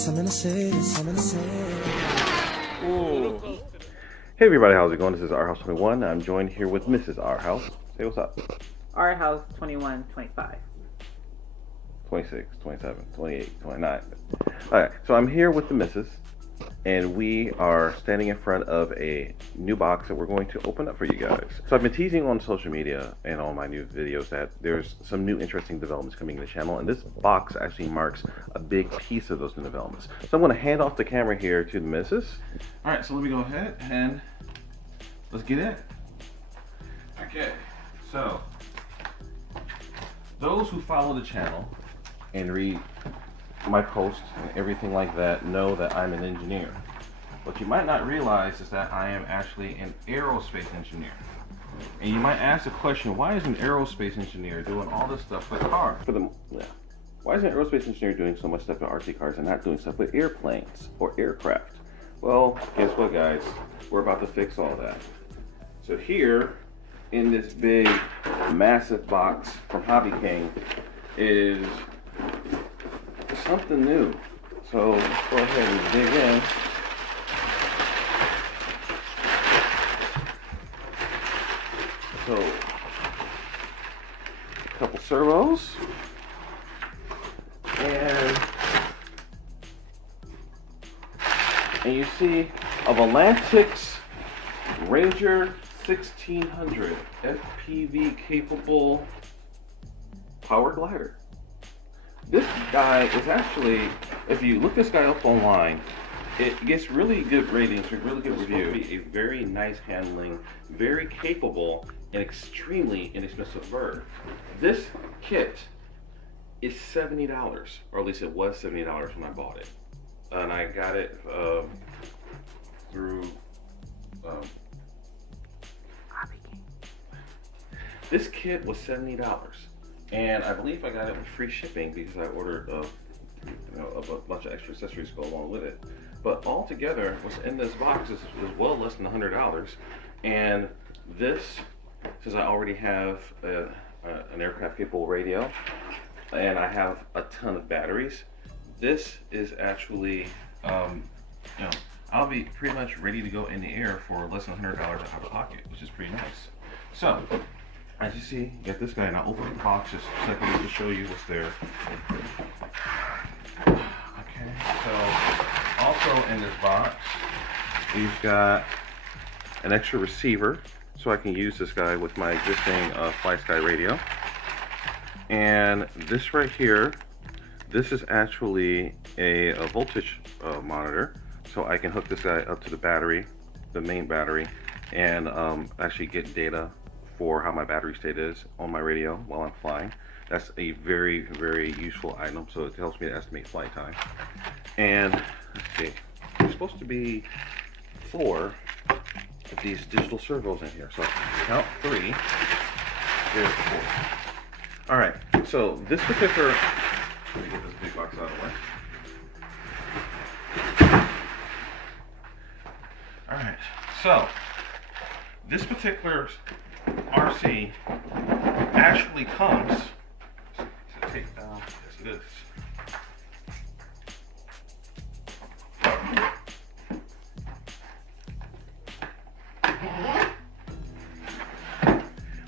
Hey everybody, how's it going? This is Our House 21. I'm joined here with Mrs. Our House. Say what's up. Our House 21, 25. 26, 27, 28, 29. Alright, so I'm here with the missus, and we are standing in front of a new box that we're going to open up for you guys. So I've been teasing on social media and on my new videos that there's some new interesting developments coming to the channel, and this box actually marks a big piece of those new developments. So I'm going to hand off the camera here to the missus. Alright, so let me go ahead and let's get in. Okay, so those who follow the channel and read my posts and everything like that know that I'm an engineer. What you might not realize is that I am actually an aerospace engineer. And you might ask the question, why is an aerospace engineer doing all this stuff with cars? Why is an aerospace engineer doing so much stuff with RC cars and not doing stuff with airplanes or aircraft? Well, guess what, guys? We're about to fix all that. So here, in this big, massive box from Hobby King is something new. So let's go ahead and dig in. So a couple servos and you see a Volantex Ranger 1600 FPV capable power glider. This guy is actually, if you look this guy up online, it gets really good ratings, really good reviews. A very nice handling, very capable, and extremely inexpensive bird. This kit is $70, or at least it was $70 when I bought it. And I got it through Hobby King. This kit was $70. And I believe I got it with free shipping because I ordered a bunch of extra accessories to go along with it. But altogether, what's in this box is well less than $100. And this, since I already have an aircraft capable radio, and I have a ton of batteries, this is actually, I'll be pretty much ready to go in the air for less than $100 out of pocket, which is pretty nice. So, as you see, you got this guy, and I'll open the box just a second to show you what's there. Okay, so also in this box, we've got an extra receiver, so I can use this guy with my existing FlySky radio. And this right here, this is actually a voltage monitor, so I can hook this guy up to the battery, the main battery, and actually get data for how my battery state is on my radio while I'm flying. That's a very, very useful item, so it helps me to estimate flight time. And let's see, there's supposed to be 4 of these digital servos in here. So count 3. There's the 4. All right, so this particular, let me get this big box out of the way. All right, so this particular RC actually comes, to take down, yes it is.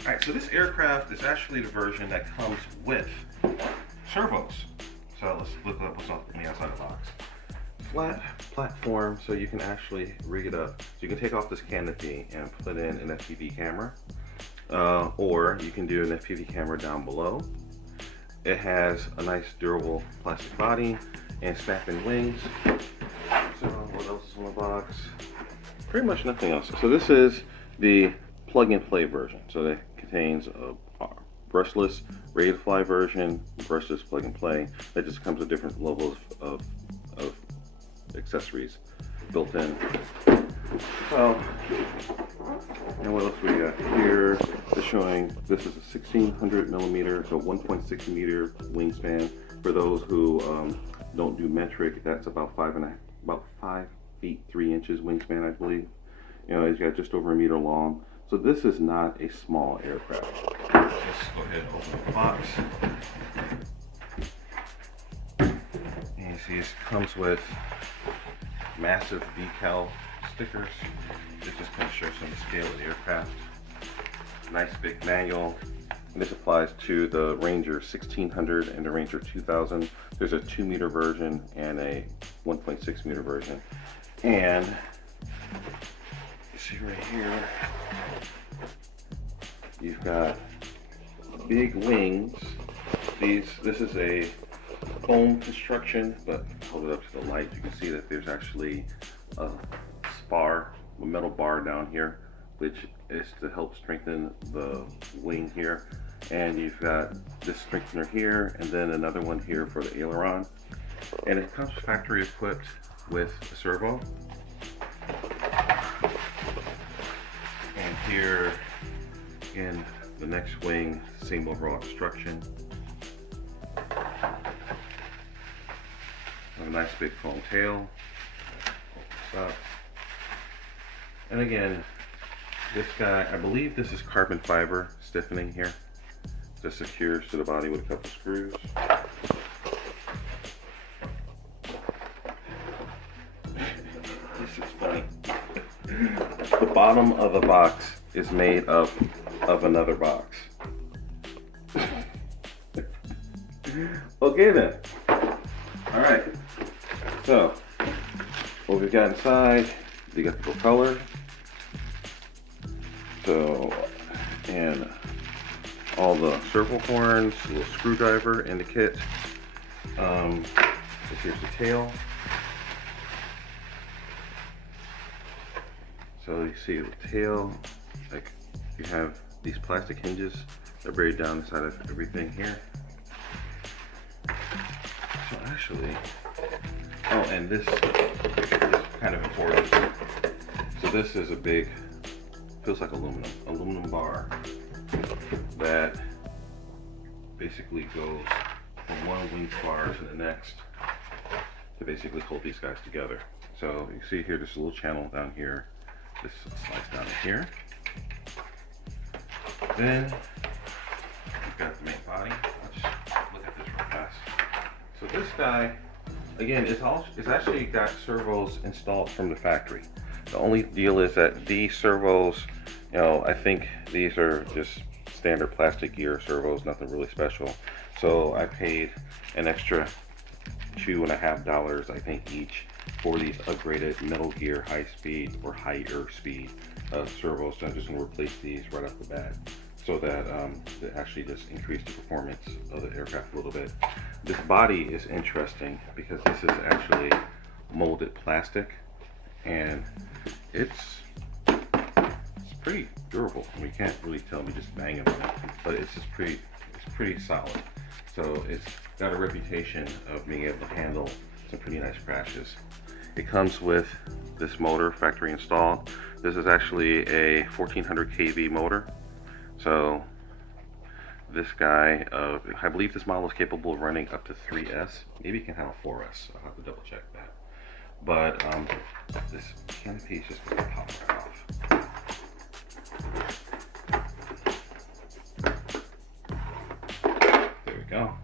Alright, so this aircraft is actually the version that comes with servos. So let's look up what's on the outside of the box. Flat platform, so you can actually rig it up. So you can take off this canopy and put in an FPV camera. Or you can do an FPV camera down below. It has a nice durable plastic body and snapping wings. So what else is in the box? Pretty much nothing else. So this is the plug and play version. So it contains a brushless ready to fly version, brushless plug and play. That just comes with different levels of accessories built in. So, and what else we got here? It's showing this is a 1600 millimeter, so 1.6 meter wingspan. For those who don't do metric, that's about 5 feet 3 inches wingspan, I believe. You know, it's got just over a meter long. So this is not a small aircraft. Let's go ahead and open the box. And you see It comes with massive decal stickers. It just kind of shows some of the scale of the aircraft. Nice big manual. And this applies to the Ranger 1600 and the Ranger 2000. There's a 2-meter version and a 1.6 meter version. And you see right here, you've got big wings. This is a foam construction, but hold it up to the light, you can see that there's actually a spar, a metal bar down here, which is to help strengthen the wing here. And you've got this strengthener here, and then another one here for the aileron. And it comes factory equipped with a servo. And here in the next wing, same overall construction. A nice big foam tail. Open this up. And again, this guy, I believe this is carbon fiber stiffening here. Just secures to the body with a couple screws. This is funny. The bottom of the box is made of another box. Okay then. Alright. So, what we've got inside, we got the propeller. So, and all the servo horns, a little screwdriver in the kit. Here's the tail. So you see the tail, like you have these plastic hinges that are buried down inside of everything here. So actually, oh, and this is kind of important. So this is a big, feels like aluminum bar that basically goes from one wing spar to the next to basically hold these guys together. So you see here, there's a little channel down here. This slides down in here. Then you've got the main body. Let's just look at this real fast. So this guy, again, it's actually got servos installed from the factory. The only deal is that these servos, you know, I think these are just standard plastic gear servos, nothing really special. So I paid an extra $2.50, I think, each for these upgraded Metal Gear high speed or higher speed servos. So I'm just going to replace these right off the bat, so that it actually just increase the performance of the aircraft a little bit. This body is interesting because this is actually molded plastic, and it's pretty durable. I mean, you can't really tell me just banging on it, but it's pretty solid. So it's got a reputation of being able to handle some pretty nice crashes. It comes with this motor factory installed. This is actually a 1400 kV motor. So this guy, I believe this model is capable of running up to 3S. Maybe it can handle 4S. I'll have to double check that. But this canopy is just going to pop right off. There we go.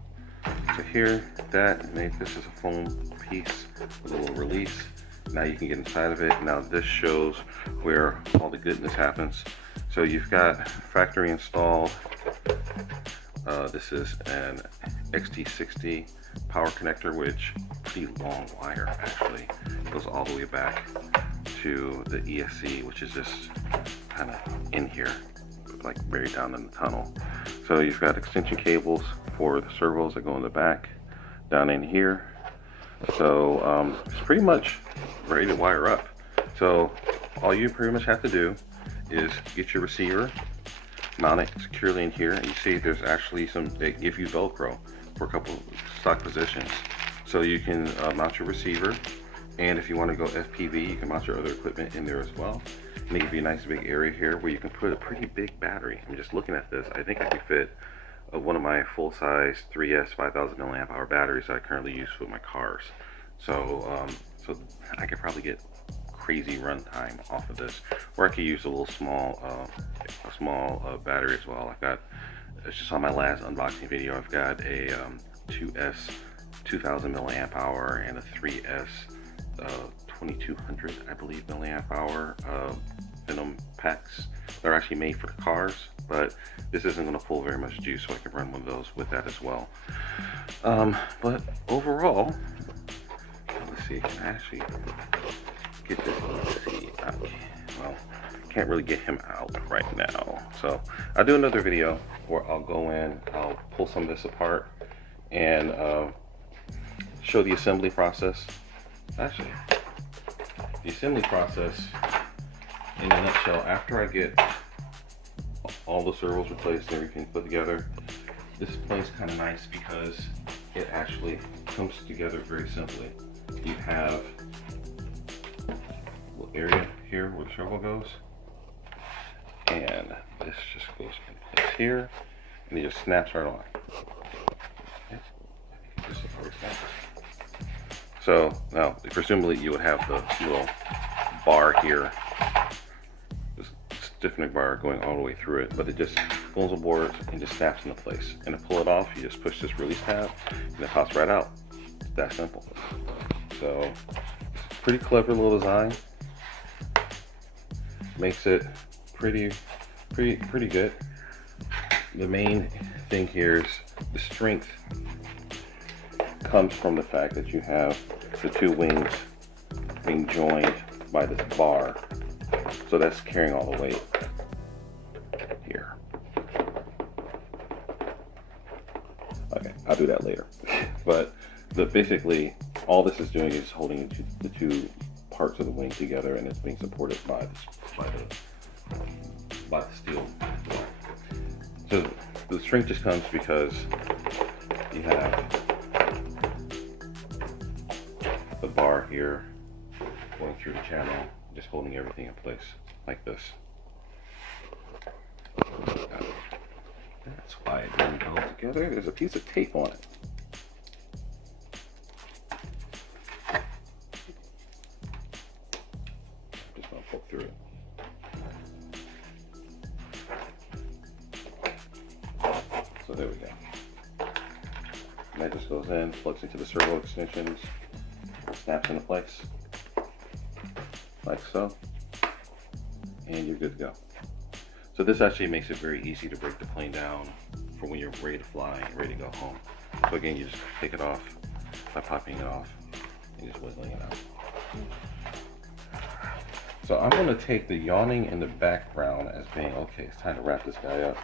So here, this is a foam piece with a little release. Now you can get inside of it. Now this shows where all the goodness happens. So you've got factory installed. This is an XT60 power connector, which pretty long wire actually. Goes all the way back to the ESC, which is just kind of in here, like buried down in the tunnel. So you've got extension cables for the servos that go in the back, down in here. So it's pretty much ready to wire up. So all you pretty much have to do is get your receiver, mount it securely in here, and you see there's actually they give you Velcro for a couple stock positions. So you can mount your receiver, and if you want to go FPV, you can mount your other equipment in there as well. And they give you a nice big area here where you can put a pretty big battery. I'm just looking at this. I think I could fit one of my full-size 3S 5,000 milliamp hour batteries that I currently use with my cars. So so I could probably get crazy runtime off of this, or I could use a little small battery as well. I've got, it's just on my last unboxing video, I've got a 2S 2000 milliamp hour and a 3S 2200, I believe, milliamp hour Venom packs. They're actually made for the cars, but this isn't going to pull very much juice, so I can run one of those with that as well. But overall, let's see, can I actually get this? Let's see. Well, can't really get him out right now, so I'll do another video where I'll go in, I'll pull some of this apart and show the assembly process. Actually, the assembly process in a nutshell, after I get all the servos replaced and everything put together, this plays kind of nice because it actually comes together very simply. You have a little area here where the servo goes, and this just goes in place here, and it just snaps right on. Okay. Just before it snaps. So now, presumably you would have the little bar here, this stiffening bar going all the way through it, but it just pulls the board and just snaps into place. And to pull it off, you just push this release tab, and it pops right out. It's that simple. So, pretty clever little design. Makes it pretty good. The main thing here is the strength comes from the fact that you have the two wings being joined by this bar, so that's carrying all the weight here. Okay, I'll do that later. But basically all this is doing is holding the two parts of the wing together, and it's being supported by the steel. So the strength just comes because you have the bar here going through the channel, just holding everything in place like this. That's why it didn't go together. There's a piece of tape on it. I'm just gonna poke through it. So there we go. And that just goes in, plugs into the servo extensions, snaps into place, like so, and you're good to go. So this actually makes it very easy to break the plane down for when you're ready to fly and ready to go home. So again, you just take it off by popping it off and just wiggling it out. So I'm going to take the yawning in the background as being, okay, it's time to wrap this guy up.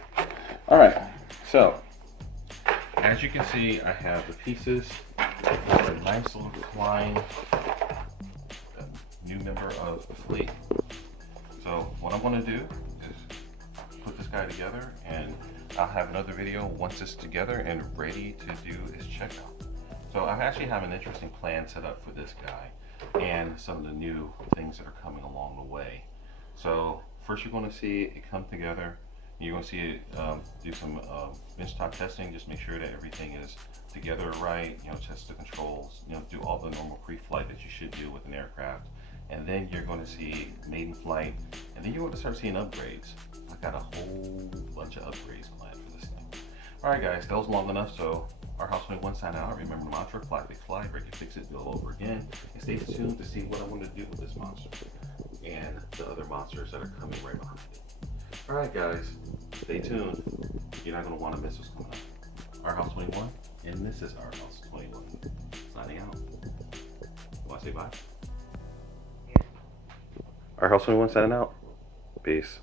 All right, so as you can see, I have the pieces for a nice little flying new member of the fleet. So what I'm going to do is put this guy together, and I'll have another video once it's together and ready to do his checkout. So I actually have an interesting plan set up for this guy and some of the new things that are coming along the way. So first you're going to see it come together. You're going to see it do some benchtop testing, just make sure that everything is together right, you know, test the controls, you know, do all the normal pre-flight that you should do with an aircraft. And then you're going to see maiden flight, and then you're going to start seeing upgrades. I got a whole bunch of upgrades planned for this thing. Alright guys, that was long enough, so our House 21 sign out. Remember the mantra, fly, big fly, break it, fix it, do it all over again. And stay tuned to see what I want to do with this monster and the other monsters that are coming right behind it. Alright guys, stay tuned. You're not going to want to miss what's coming up. Our House 21, and this is our House 21. Signing out. Want to say bye? Our House 21 signing out. Peace.